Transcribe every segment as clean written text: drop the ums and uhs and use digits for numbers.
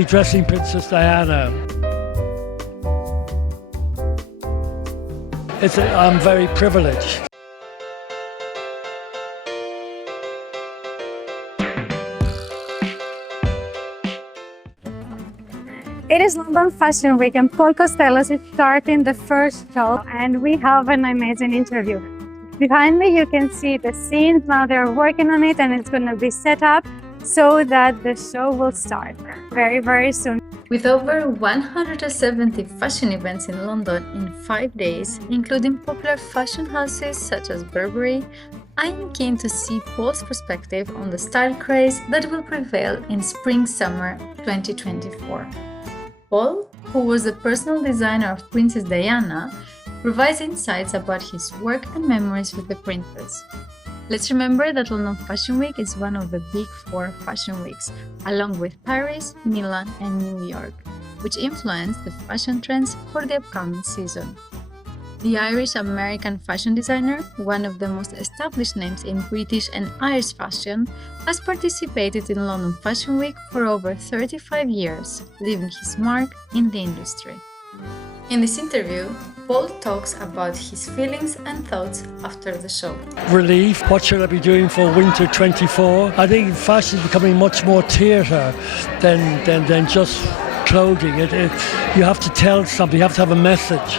Dressing Princess Diana. I'm very privileged. It is London Fashion Week and Paul Costelloe is starting the first show, and we have an amazing interview. Behind me you can see the scenes. Now they're working on it and it's going to be set up so that the show will start very soon. With over 170 fashion events in London in 5 days, including popular fashion houses such as Burberry, I am keen to see Paul's perspective on the style craze that will prevail in spring-summer 2024. Paul, who was the personal designer of Princess Diana, provides insights about his work and memories with the princess. Let's remember that London Fashion Week is one of the big 4 fashion weeks, along with Paris, Milan and New York, which influence the fashion trends for the upcoming season. The Irish-American fashion designer, one of the most established names in British and Irish fashion, has participated in London Fashion Week for over 35 years, leaving his mark in the industry. In this interview, Paul talks about his feelings and thoughts after the show. Relief. What should I be doing for winter 24? I think fashion is becoming much more theatre than just clothing. You have to tell something, you have to have a message.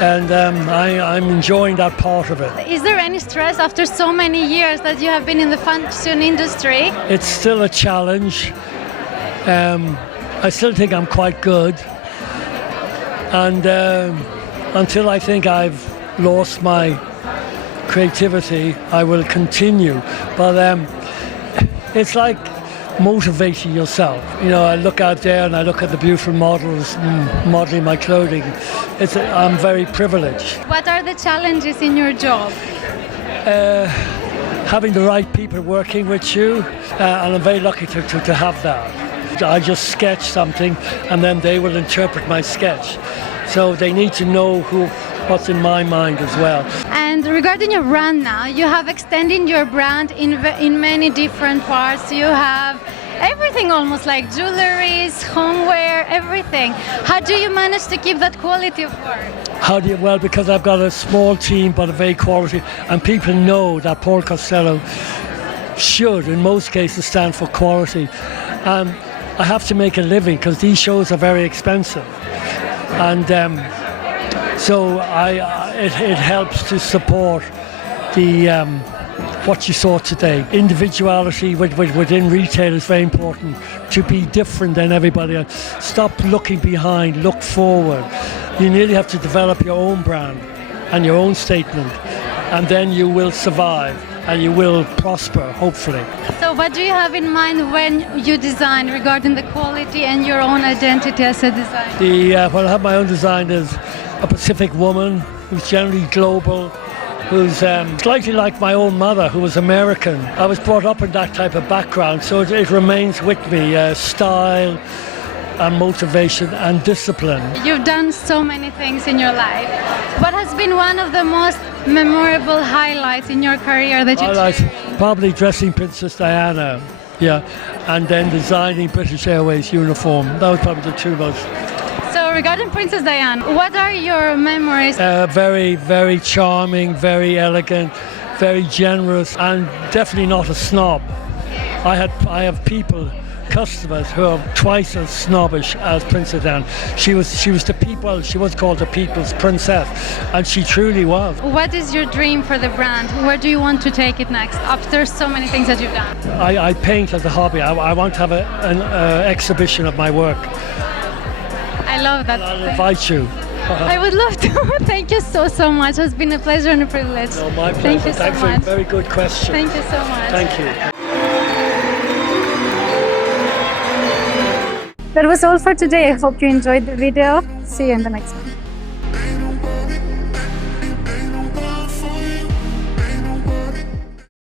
And I'm enjoying that part of it. Is there any stress after so many years that you have been in the fashion industry? It's still a challenge. I still think I'm quite good. And until I think I've lost my creativity, I will continue. But it's like motivating yourself. You know, I look out there and I look at the beautiful models modeling my clothing. I'm very privileged. What are the challenges in your job? Having the right people working with you, and I'm very lucky to have that. I just sketch something and then they will interpret my sketch. So they need to know what's in my mind as well. And regarding your brand now, you have extended your brand in many different parts. You have everything almost, like jewelries, homeware, everything. How do you manage to keep that quality of work? Well, because I've got a small team but a very quality, and people know that Paul Costelloe should in most cases stand for quality. I have to make a living because these shows are very expensive, and so it helps to support the what you saw today. Individuality within retail is very important, to be different than everybody else. Stop looking behind, look forward. You really have to develop your own brand and your own statement, and then you will survive and you will prosper, hopefully. So what do you have in mind when you design regarding the quality and your own identity as a designer? Well, I have my own design as a Pacific woman who's generally global, who's slightly like my own mother, who was American. I was brought up in that type of background, so it remains with me, style and motivation and discipline. You've done so many things in your life. What has been one of the most memorable highlights in your career that you Probably dressing Princess Diana, yeah, and then designing British Airways uniform. That was probably the two most. So regarding Princess Diana, what are your memories? Very charming, very elegant, very generous, and definitely not a snob. I have customers who are twice as snobbish as Princess Diana. She was called the people's princess, and she truly was. What is your dream for the brand? Where do you want to take it next after so many things that you've done? I paint as a hobby. I want to have an exhibition of my work. I love that. I'll invite you. I would love to. Thank you so much. It's been a pleasure and a privilege. No, my pleasure. Thank you so Thanks much. for a very good question. Thank you so much. Thank you. That was all for today. I hope you enjoyed the video. See you in the next one.